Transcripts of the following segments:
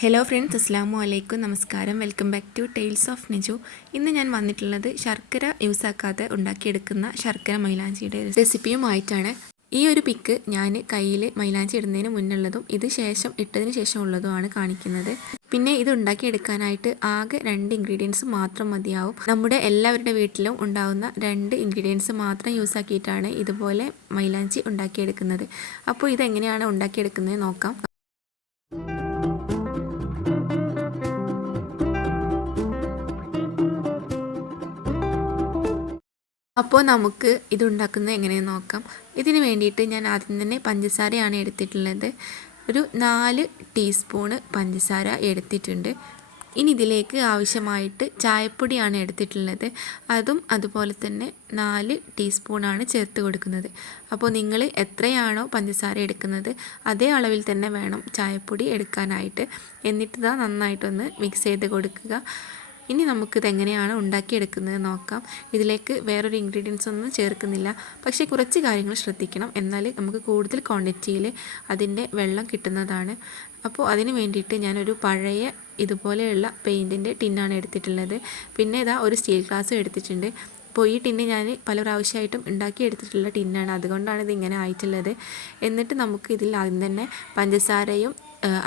Hello friends, അസ്സാമു അലൈക്കും. നമസ്കാരം. Welcome back to tales of Naju. ഇന്ന് ഞാൻ വന്നിട്ടുള്ളത് ശർക്കര യൂസാക്കാതെ ഉണ്ടാക്കിയെടുക്കുന്ന ശർക്കര മൈലാഞ്ചിയുടെ റെസിപ്പിയുമായിട്ടാണ്. ഈ ഒരു പിക്ക് ഞാൻ കയ്യിൽ മൈലാഞ്ചി ഇടുന്നതിന് മുന്നുള്ളതും ഇത് ശേഷം ഇട്ടതിന് ശേഷം ഉള്ളതുമാണ് കാണിക്കുന്നത്. പിന്നെ ഇത് ഉണ്ടാക്കിയെടുക്കാനായിട്ട് ആകെ 2 ഇൻഗ്രീഡിയൻസ് മാത്രം മതിയാവും. നമ്മുടെ എല്ലാവരുടെ വീട്ടിലും ഉണ്ടാകുന്ന 2 ഇൻഗ്രീഡിയൻസ് മാത്രം യൂസാക്കിയിട്ടാണ് ഇതുപോലെ മൈലാഞ്ചി ഉണ്ടാക്കിയെടുക്കുന്നത്. അപ്പോൾ ഇതെങ്ങനെയാണ് ഉണ്ടാക്കിയെടുക്കുന്നത് നോക്കാം. അപ്പോൾ നമുക്ക് ഇത് ഉണ്ടാക്കുന്നത് എങ്ങനെയെന്ന് നോക്കാം. ഇതിന് വേണ്ടിയിട്ട് ഞാൻ ആദ്യം തന്നെ പഞ്ചസാരയാണ് എടുത്തിട്ടുള്ളത്. ഒരു 4 ടീസ്പൂണ് പഞ്ചസാര എടുത്തിട്ടുണ്ട്. ഇനി ഇതിലേക്ക് ആവശ്യമായിട്ട് ചായപ്പൊടിയാണ് എടുത്തിട്ടുള്ളത്. അതും അതുപോലെ തന്നെ 4 ടീസ്പൂണാണ് ചേർത്ത് കൊടുക്കുന്നത്. അപ്പോൾ നിങ്ങൾ എത്രയാണോ പഞ്ചസാര എടുക്കുന്നത് അതേ അളവിൽ തന്നെ വേണം ചായപ്പൊടി എടുക്കാനായിട്ട്. എന്നിട്ട് ഇതാ നന്നായിട്ടൊന്ന് മിക്സ് ചെയ്ത് കൊടുക്കുക. ഇനി നമുക്കിത് എങ്ങനെയാണ് ഉണ്ടാക്കിയെടുക്കുന്നത് നോക്കാം. ഇതിലേക്ക് വേറൊരു ഇൻഗ്രീഡിയൻസ് ഒന്നും ചേർക്കുന്നില്ല. പക്ഷേ കുറച്ച് കാര്യങ്ങൾ ശ്രദ്ധിക്കണം, എന്നാൽ നമുക്ക് കൂടുതൽ ക്വാണ്ടിറ്റിയിൽ അതിൻ്റെ വെള്ളം കിട്ടുന്നതാണ്. അപ്പോൾ അതിന് വേണ്ടിയിട്ട് ഞാനൊരു പഴയ ഇതുപോലെയുള്ള പെയിൻറ്റിൻ്റെ ടിന്നാണ് എടുത്തിട്ടുള്ളത്. പിന്നെ ഇതാ ഒരു സ്റ്റീൽ ഗ്ലാസ്സും എടുത്തിട്ടുണ്ട്. അപ്പോൾ ഈ ടിന്ന് ഞാൻ പല പ്രാവശ്യമായിട്ടും ഉണ്ടാക്കിയെടുത്തിട്ടുള്ള ടിന്നാണ്, അതുകൊണ്ടാണ് ഇതിങ്ങനെ ആയിട്ടുള്ളത്. എന്നിട്ട് നമുക്ക് ഇതിൽ ആദ്യം തന്നെ പഞ്ചസാരയും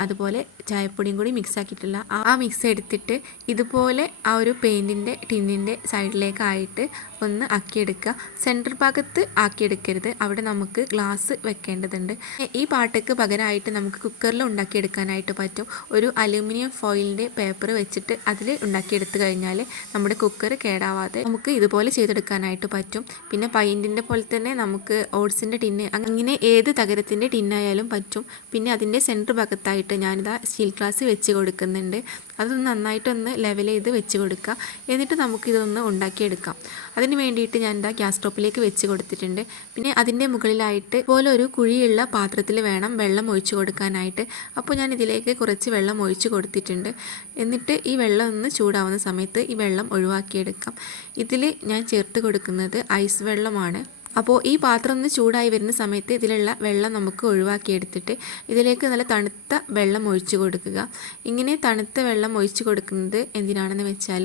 അതുപോലെ ചായപ്പൊടിയും കൂടി മിക്സ് ആക്കിയിട്ടുള്ള ആ മിക്സ് എടുത്തിട്ട് ഇതുപോലെ ആ ഒരു പെയിൻറ്റിൻ്റെ ടിന്നിൻ്റെ സൈഡിലേക്കായിട്ട് ഒന്ന് ആക്കിയെടുക്കുക. സെൻറ്റർ ഭാഗത്ത് ആക്കിയെടുക്കരുത്, അവിടെ നമുക്ക് ഗ്ലാസ് വെക്കേണ്ടതുണ്ട്. ഈ പാട്ടയ്ക്ക് പകരമായിട്ട് നമുക്ക് കുക്കറിൽ ഉണ്ടാക്കിയെടുക്കാനായിട്ട് പറ്റും. ഒരു അലൂമിനിയം ഫോയിലിൻ്റെ പേപ്പർ വെച്ചിട്ട് അതിൽ ഉണ്ടാക്കിയെടുത്ത് കഴിഞ്ഞാൽ നമ്മുടെ കുക്കർ കേടാവാതെ നമുക്ക് ഇതുപോലെ ചെയ്തെടുക്കാനായിട്ട് പറ്റും. പിന്നെ പെയിൻറ്റിൻ്റെ പോലെ തന്നെ നമുക്ക് ഓട്സിൻ്റെ ടിന്ന്, അങ്ങനെ ഏത് തകരത്തിൻ്റെ ടിന്നായാലും പറ്റും. പിന്നെ അതിൻ്റെ സെൻറ്റർ ഭാഗത്തായിട്ട് ഞാനിതാ സ്റ്റീൽ ഗ്ലാസ് വെച്ച് കൊടുക്കുന്നുണ്ട്. അതൊന്ന് നന്നായിട്ടൊന്ന് ലെവൽ ചെയ്ത് വെച്ച് കൊടുക്കുക. എന്നിട്ട് നമുക്കിതൊന്ന് ഉണ്ടാക്കിയെടുക്കാം. അതിന് വേണ്ടിയിട്ട് ഞാൻ എന്താ ഗ്യാസ് സ്റ്റോപ്പിലേക്ക് വെച്ച് കൊടുത്തിട്ടുണ്ട്. പിന്നെ അതിൻ്റെ മുകളിലായിട്ട് പോലെ ഒരു കുഴിയുള്ള പാത്രത്തിൽ വേണം വെള്ളം ഒഴിച്ച് കൊടുക്കാനായിട്ട്. അപ്പോൾ ഞാൻ ഇതിലേക്ക് കുറച്ച് വെള്ളം ഒഴിച്ച് കൊടുത്തിട്ടുണ്ട്. എന്നിട്ട് ഈ വെള്ളം ഒന്ന് ചൂടാവുന്ന സമയത്ത് ഈ വെള്ളം ഒഴിവാക്കിയെടുക്കാം. ഇതിൽ ഞാൻ ചേർത്ത് കൊടുക്കുന്നത് ഐസ് വെള്ളമാണ്. അപ്പോൾ ഈ പാത്രം ഒന്ന് ചൂടായി വരുന്ന സമയത്ത് ഇതിലുള്ള വെള്ളം നമുക്ക് ഒഴിവാക്കിയെടുത്തിട്ട് ഇതിലേക്ക് നല്ല തണുത്ത വെള്ളം ഒഴിച്ചു കൊടുക്കുക. ഇങ്ങനെ തണുത്ത വെള്ളം ഒഴിച്ചു കൊടുക്കുന്നത് എന്തിനാണെന്ന് വെച്ചാൽ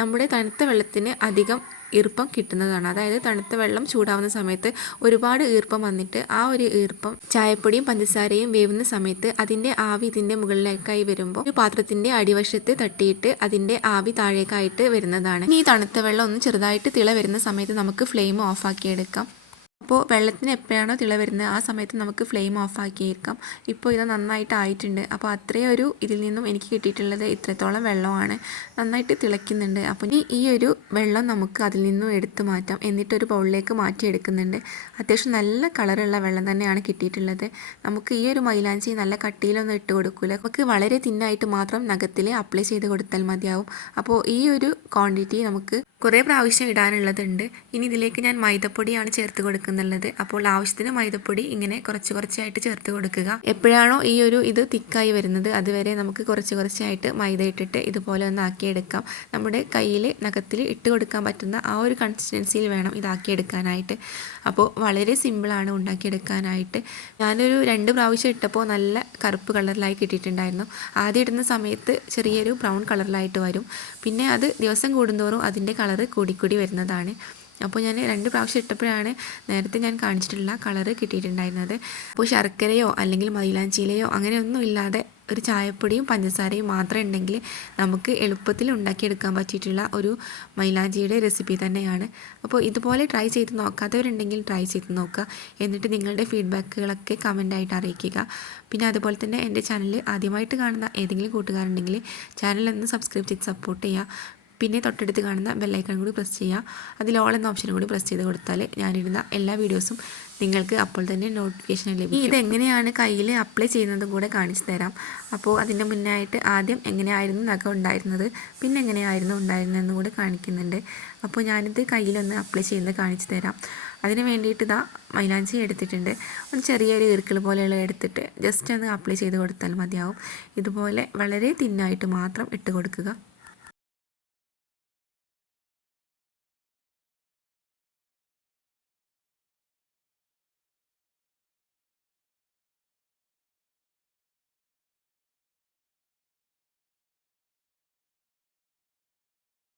നമ്മുടെ തണുത്ത വെള്ളത്തിന് അധികം ഈർപ്പം കിട്ടുന്നതാണ്. അതായത് തണുത്ത വെള്ളം ചൂടാവുന്ന സമയത്ത് ഒരുപാട് ഈർപ്പം വന്നിട്ട് ആ ഒരു ഈർപ്പം ചായപ്പൊടിയും പഞ്ചസാരയും വേവുന്ന സമയത്ത് അതിൻ്റെ ആവി ഇതിൻ്റെ മുകളിലേക്കായി വരുമ്പോൾ ഒരു പാത്രത്തിൻ്റെ അടിവശത്ത് തട്ടിയിട്ട് അതിൻ്റെ ആവി താഴേക്കായിട്ട് വരുന്നതാണ്. ഈ തണുത്ത വെള്ളം ഒന്ന് ചെറുതായിട്ട് തിള വരുന്ന സമയത്ത് നമുക്ക് ഫ്ലെയിം ഓഫാക്കിയെടുക്കാം. അപ്പോൾ വെള്ളത്തിന് എപ്പോഴാണോ തിള വരുന്നത് ആ സമയത്ത് നമുക്ക് ഫ്ലെയിം ഓഫാക്കിയിരിക്കാം. ഇപ്പോൾ ഇത് നന്നായിട്ട് ആയിട്ടുണ്ട്. അപ്പോൾ അത്രയും ഒരു ഇതിൽ നിന്നും എനിക്ക് കിട്ടിയിട്ടുള്ളത് ഇത്രത്തോളം വെള്ളമാണ്. നന്നായിട്ട് തിളയ്ക്കുന്നുണ്ട്. അപ്പോൾ ഈ ഒരു വെള്ളം നമുക്ക് അതിൽ നിന്നും എടുത്തു മാറ്റാം. എന്നിട്ടൊരു ബൗളിലേക്ക് മാറ്റിയെടുക്കുന്നുണ്ട്. അത്യാവശ്യം നല്ല കളറുള്ള വെള്ളം തന്നെയാണ് കിട്ടിയിട്ടുള്ളത്. നമുക്ക് ഈ ഒരു മൈലാഞ്ചി നല്ല കട്ടിയിലൊന്നും ഇട്ട് കൊടുക്കില്ല. നമുക്ക് വളരെ തിന്നായിട്ട് മാത്രം നഖത്തിൽ അപ്ലൈ ചെയ്ത് കൊടുത്താൽ മതിയാവും. അപ്പോൾ ഈ ഒരു ക്വാണ്ടിറ്റി നമുക്ക് കുറേ പ്രാവശ്യം ഇടാനുള്ളതുണ്ട്. ഇനി ഇതിലേക്ക് ഞാൻ മൈദപ്പൊടിയാണ് ചേർത്ത് കൊടുക്കുന്നുള്ളത്. അപ്പോൾ ആവശ്യത്തിന് മൈദപ്പൊടി ഇങ്ങനെ കുറച്ച് കുറച്ചായിട്ട് ചേർത്ത് കൊടുക്കുക. എപ്പോഴാണോ ഈ ഒരു ഇത് തിക്കായി വരുന്നത് അതുവരെ നമുക്ക് കുറച്ച് കുറച്ചായിട്ട് മൈദ ഇട്ടിട്ട് ഇതുപോലെ ഒന്ന് ആക്കിയെടുക്കാം. നമ്മുടെ കയ്യിൽ നഖത്തിൽ ഇട്ട് കൊടുക്കാൻ പറ്റുന്ന ആ ഒരു കൺസിസ്റ്റൻസിയിൽ വേണം ഇതാക്കിയെടുക്കാനായിട്ട്. അപ്പോൾ വളരെ സിമ്പിളാണ് ഉണ്ടാക്കിയെടുക്കാനായിട്ട്. ഞാനൊരു 2 പ്രാവശ്യം ഇട്ടപ്പോൾ നല്ല കറുപ്പ് കളറിലായി കിട്ടിയിട്ടുണ്ടായിരുന്നു. ആദ്യം ഇടുന്ന സമയത്ത് ചെറിയൊരു ബ്രൗൺ കളറിലായിട്ട് വരും. പിന്നെ അത് ദിവസം കൂടുന്തോറും അതിൻ്റെ കളറ് കൂടിക്കൂടി വരുന്നതാണ്. അപ്പോൾ ഞാൻ 2 പ്രാവശ്യം ഇട്ടപ്പോഴാണ് നേരത്തെ ഞാൻ കാണിച്ചിട്ടുള്ള കളറ് കിട്ടിയിട്ടുണ്ടായിരുന്നത്. അപ്പോൾ ശർക്കരയോ അല്ലെങ്കിൽ മൈലാഞ്ചിയിലയോ അങ്ങനെയൊന്നും ഇല്ലാതെ ഒരു ചായപ്പൊടിയും പഞ്ചസാരയും മാത്രം ഉണ്ടെങ്കിൽ നമുക്ക് എളുപ്പത്തിൽ ഉണ്ടാക്കിയെടുക്കാൻ പറ്റിയിട്ടുള്ള ഒരു മൈലാഞ്ചിയുടെ റെസിപ്പി തന്നെയാണ്. അപ്പോൾ ഇതുപോലെ ട്രൈ ചെയ്ത് നോക്കാത്തവരുണ്ടെങ്കിൽ ട്രൈ ചെയ്ത് നോക്കുക. എന്നിട്ട് നിങ്ങളുടെ ഫീഡ്ബാക്കുകളൊക്കെ കമൻ്റായിട്ട് അറിയിക്കുക. പിന്നെ അതുപോലെ തന്നെ എൻ്റെ ചാനൽ ആദ്യമായിട്ട് കാണുന്ന ഏതെങ്കിലും കൂട്ടുകാരുണ്ടെങ്കിൽ ചാനലൊന്ന് സബ്സ്ക്രൈബ് ചെയ്ത് സപ്പോർട്ട് ചെയ്യുക. പിന്നെ തൊട്ടടുത്ത് കാണുന്ന ബെല്ലൈക്കൺ കൂടി പ്രസ് ചെയ്യുക. അതിൽ ഓൾ എന്ന ഓപ്ഷനും കൂടി പ്രസ് ചെയ്ത് കൊടുത്താൽ ഞാനിടുന്ന എല്ലാ വീഡിയോസും നിങ്ങൾക്ക് അപ്പോൾ തന്നെ നോട്ടിഫിക്കേഷൻ ലഭിക്കും. ഇതെങ്ങനെയാണ് കയ്യിൽ അപ്ലൈ ചെയ്യുന്നതും കൂടെ കാണിച്ചു തരാം. അപ്പോൾ അതിൻ്റെ മുന്നായിട്ട് ആദ്യം എങ്ങനെയായിരുന്നു നഖം ഉണ്ടായിരുന്നത്, പിന്നെ എങ്ങനെയായിരുന്നു ഉണ്ടായിരുന്നതെന്ന് കൂടെ കാണിക്കുന്നുണ്ട്. അപ്പോൾ ഞാനിത് കയ്യിലൊന്ന് അപ്ലൈ ചെയ്യുന്നത് കാണിച്ചു തരാം. അതിന് വേണ്ടിയിട്ട് ഇതാ മൈലാഞ്ചി എടുത്തിട്ടുണ്ട്. ഒന്ന് ചെറിയൊരു ഈർക്കിൾ പോലെയുള്ള എടുത്തിട്ട് ജസ്റ്റ് ഒന്ന് അപ്ലൈ ചെയ്ത് കൊടുത്താൽ മതിയാവും. ഇതുപോലെ വളരെ തിന്നായിട്ട് മാത്രം ഇട്ട് കൊടുക്കുക.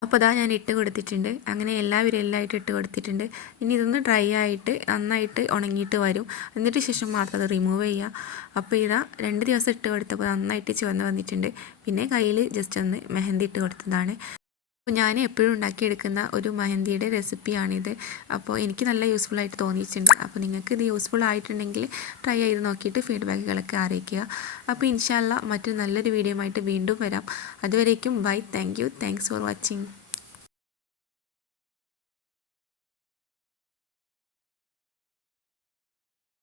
അപ്പോൾ അതാ ഞാൻ ഇട്ട് കൊടുത്തിട്ടുണ്ട്. അങ്ങനെ എല്ലാവരും എല്ലാമായിട്ട് ഇട്ട് കൊടുത്തിട്ടുണ്ട്. ഇനി ഇതൊന്ന് ഡ്രൈ ആയിട്ട് നന്നായിട്ട് ഉണങ്ങിയിട്ട് വരും. എന്നിട്ട് ശേഷം മാത്രം അത് റിമൂവ് ചെയ്യുക. അപ്പോൾ ഇതാ 2 ദിവസം ഇട്ട് കൊടുത്തപ്പോൾ നന്നായിട്ട് ചുവന്ന് വന്നിട്ടുണ്ട്. പിന്നെ കയ്യിൽ ജസ്റ്റ് ഒന്ന് മെഹന്തി ഇട്ട് കൊടുത്തതാണ്. അപ്പോൾ ഞാൻ എപ്പോഴും ഉണ്ടാക്കിയെടുക്കുന്ന ഒരു മെഹന്തിയുടെ റെസിപ്പിയാണിത്. അപ്പോൾ എനിക്ക് നല്ല യൂസ്ഫുൾ ആയിട്ട് തോന്നിയിട്ടുണ്ട്. അപ്പോൾ നിങ്ങൾക്ക് ഇത് യൂസ്ഫുൾ ആയിട്ടുണ്ടെങ്കിൽ ട്രൈ ചെയ്ത് നോക്കിയിട്ട് ഫീഡ്ബാക്കുകളൊക്കെ അറിയിക്കുക. അപ്പോൾ ഇൻഷാ അല്ലാഹ് മറ്റൊരു നല്ലൊരു വീഡിയോ ആയിട്ട് വീണ്ടും വരാം. അതുവരേക്കും bye. Thank you. Thanks for watching.